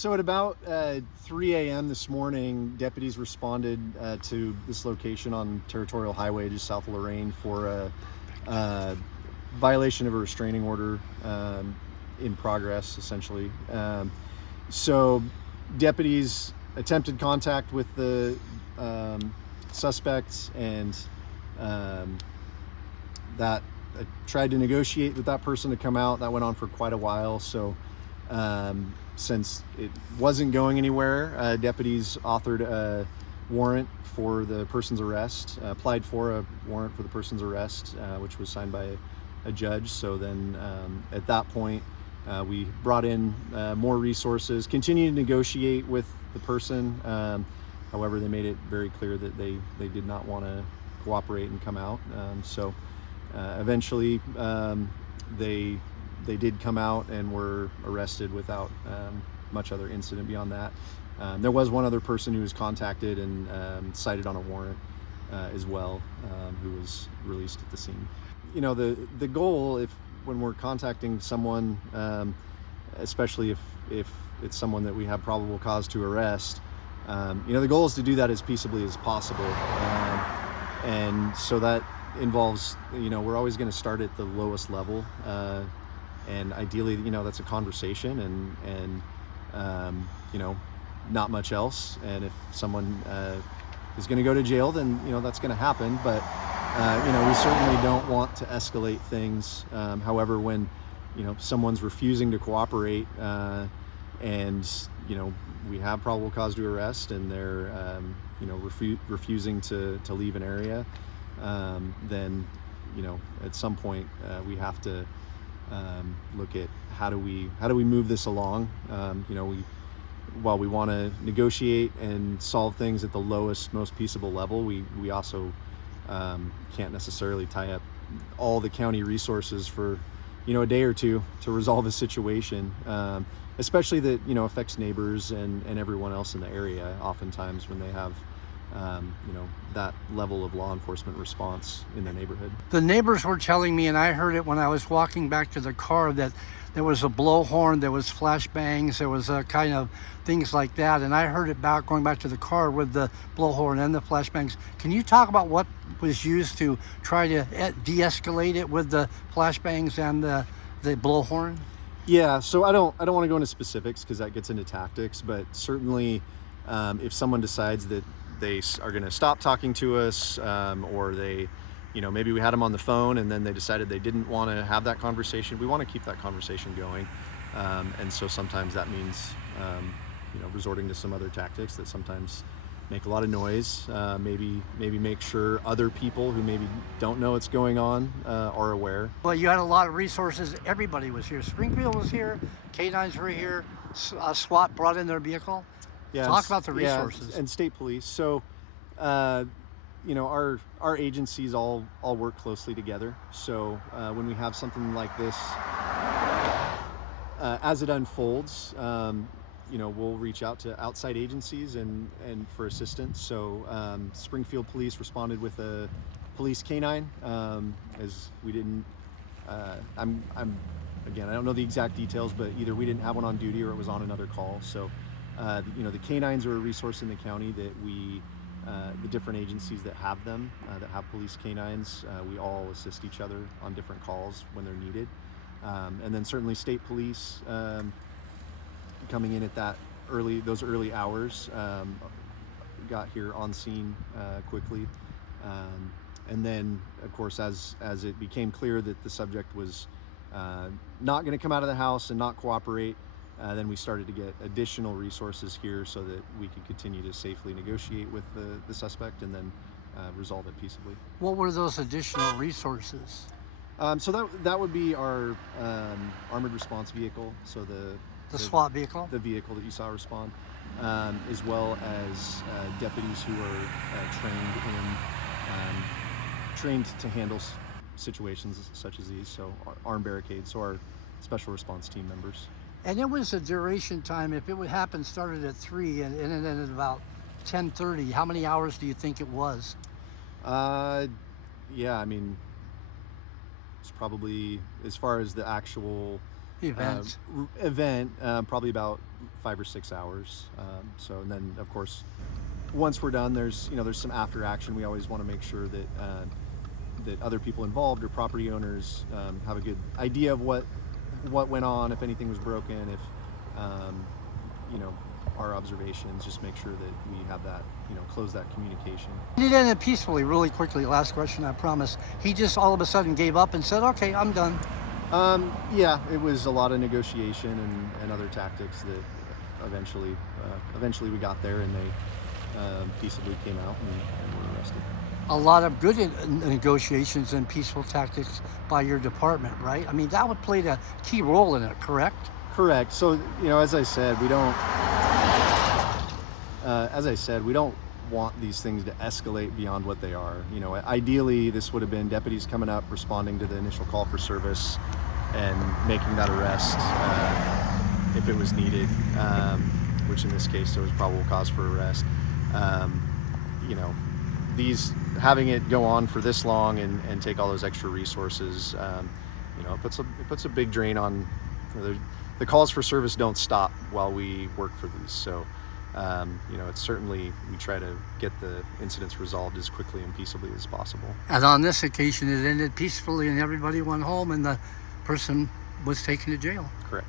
So at about 3 a.m. this morning, deputies responded to this location on Territorial Highway just south of Loren for a violation of a restraining order in progress, essentially. So deputies attempted contact with the suspects, and that tried to negotiate with that person to come out. That went on for quite a while. So since it wasn't going anywhere, deputies authored a warrant for the person's arrest, applied for a warrant for the person's arrest, which was signed by a judge. So then at that point, we brought in more resources, continued to negotiate with the person. However, they made it very clear that they did not want to cooperate and come out. So eventually they did come out and were arrested without much other incident beyond that. There was one other person who was contacted and cited on a warrant as well, who was released at the scene. You know, the goal, when we're contacting someone, especially if it's someone that we have probable cause to arrest, the goal is to do that as peaceably as possible. And so that involves, we're always going to start at the lowest level. And ideally, that's a conversation and not much else. And if someone is going to go to jail, then, that's going to happen. But, we certainly don't want to escalate things. However, when, someone's refusing to cooperate and, we have probable cause to arrest and they're, refusing to leave an area, then, at some point we have to look at how do we move this along. While we want to negotiate and solve things at the lowest, most peaceable level, we also can't necessarily tie up all the county resources for a day or two to resolve a situation, especially that affects neighbors and everyone else in the area. Oftentimes when they have that level of law enforcement response in their neighborhood. The neighbors were telling me, and I heard it when I was walking back to the car, that there was a blowhorn, there was flashbangs, there was kind of things like that. And I heard it going back to the car with the blowhorn and the flashbangs. Can you talk about what was used to try to de-escalate it with the flashbangs and the blowhorn? Yeah, so I don't want to go into specifics because that gets into tactics, but certainly if someone decides that they are going to stop talking to us, or they, maybe we had them on the phone and then they decided they didn't want to have that conversation. We want to keep that conversation going. And so sometimes that means, resorting to some other tactics that sometimes make a lot of noise, maybe make sure other people who maybe don't know what's going on are aware. Well, you had a lot of resources. Everybody was here. Springfield was here. K-9s were here. SWAT brought in their vehicle. Yeah, talk about the resources. Yeah, and state police. So, our agencies all work closely together. So when we have something like this, as it unfolds, we'll reach out to outside agencies and for assistance. So Springfield Police responded with a police K-9, as we didn't. Again, I don't know the exact details, but either we didn't have one on duty or it was on another call. So. The K-9s are a resource in the county that the different agencies that have them, that have police K-9s, we all assist each other on different calls when they're needed. And then certainly state police coming in at those early hours, got here on scene quickly. And then, of course, as it became clear that the subject was not going to come out of the house and not cooperate, then we started to get additional resources here so that we could continue to safely negotiate with the suspect and then resolve it peaceably. What were those additional resources? So that would be our armored response vehicle. So the SWAT vehicle? The vehicle that you saw respond, as well as deputies who are trained to handle situations such as these. So armed barricades, so our special response team members. And it was a duration time, if it would happen, started at 3 and ended at about 10:30. How many hours do you think it was? Yeah, I mean, it's probably, as far as the actual Event. Event, probably about 5 or 6 hours. So, and then of course, once we're done, there's some after action. We always want to make sure that that other people involved or property owners have a good idea of what went on, if anything was broken, if our observations. Just make sure that we have that, close that communication. It ended peacefully, really quickly. Last question, I promise. He just all of a sudden gave up and said, "Okay, I'm done." Yeah, it was a lot of negotiation and other tactics that eventually we got there, and they peaceably came out and were arrested. A lot of good negotiations and peaceful tactics by your department, right? I mean, that would play a key role in it, correct? Correct. So, as I said, we don't want these things to escalate beyond what they are. Ideally, this would have been deputies coming up, responding to the initial call for service, and making that arrest if it was needed, which in this case there was probable cause for arrest. These having it go on for this long and take all those extra resources, it puts a big drain on the calls for service. Don't stop while we work for these. So, it's certainly, we try to get the incidents resolved as quickly and peaceably as possible. And on this occasion, it ended peacefully and everybody went home and the person was taken to jail. Correct.